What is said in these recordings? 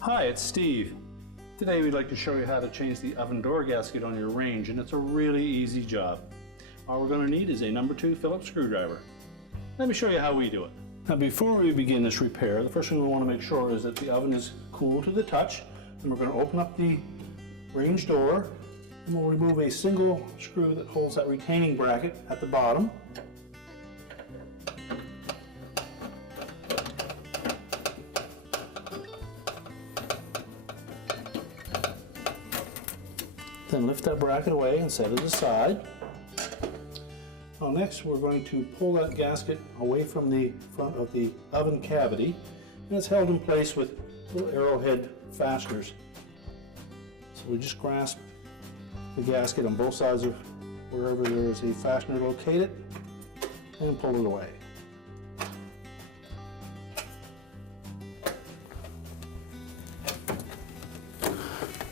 Hi, it's Steve. Today we'd like to show you how to change the oven door gasket on your range, and it's a really easy job. All we're going to need is a number 2 Phillips screwdriver. Let me show you how we do it. Now before we begin this repair, the first thing we want to make sure is that the oven is cool to the touch. And we're going to open up the range door, and we'll remove a single screw that holds that retaining bracket at the bottom. Then lift that bracket away and set it aside. Now next we're going to pull that gasket away from the front of the oven cavity, and it's held in place with little arrowhead fasteners. So we just grasp the gasket on both sides of wherever there is a fastener located and pull it away.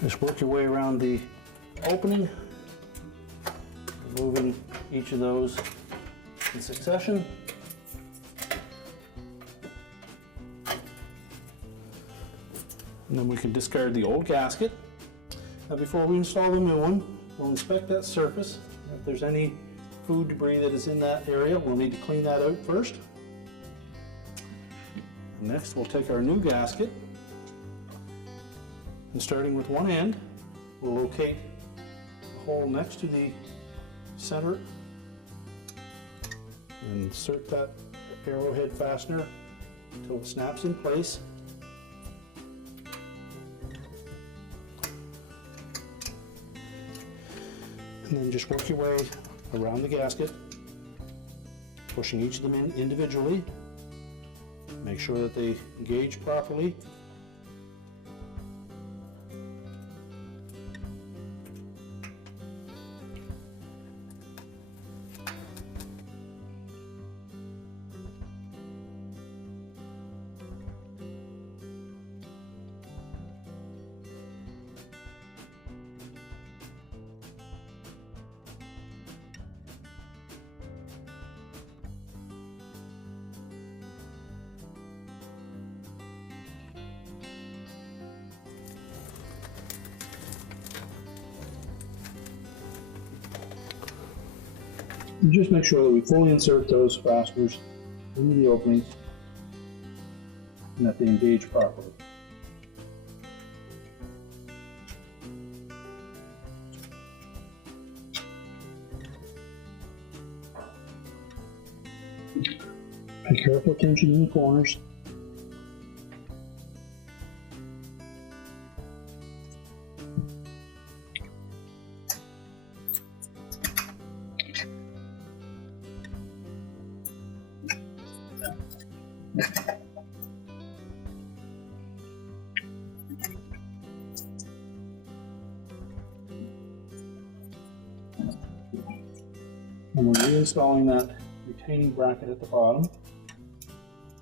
Just work your way around the opening, removing each of those in succession. And then we can discard the old gasket. Now before we install the new one, we'll inspect that surface. If there's any food debris that is in that area, we'll need to clean that out first. Next we'll take our new gasket, and starting with one end, we'll locate hole next to the center and insert that arrowhead fastener until it snaps in place. And then just work your way around the gasket, pushing each of them in individually. Make sure that they engage properly. Just make sure that we fully insert those fasteners into the opening and that they engage properly. Pay careful attention in the corners. And when reinstalling that retaining bracket at the bottom,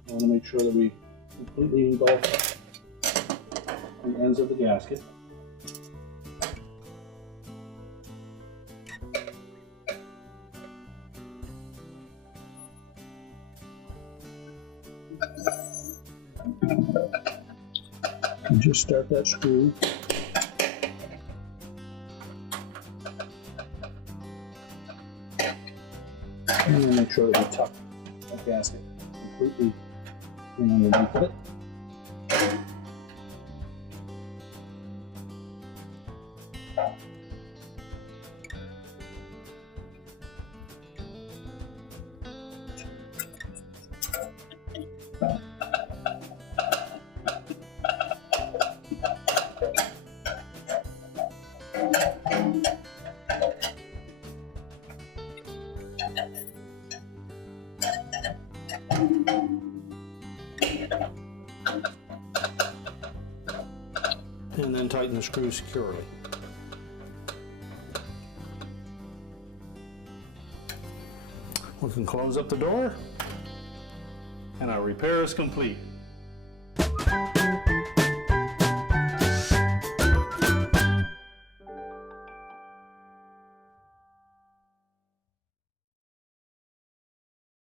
I want to make sure that we completely engulf the ends of the gasket. And just start that screw. And then make sure that we tuck that gasket completely in underneath it. And then tighten the screw securely. We can close up the door, and our repair is complete.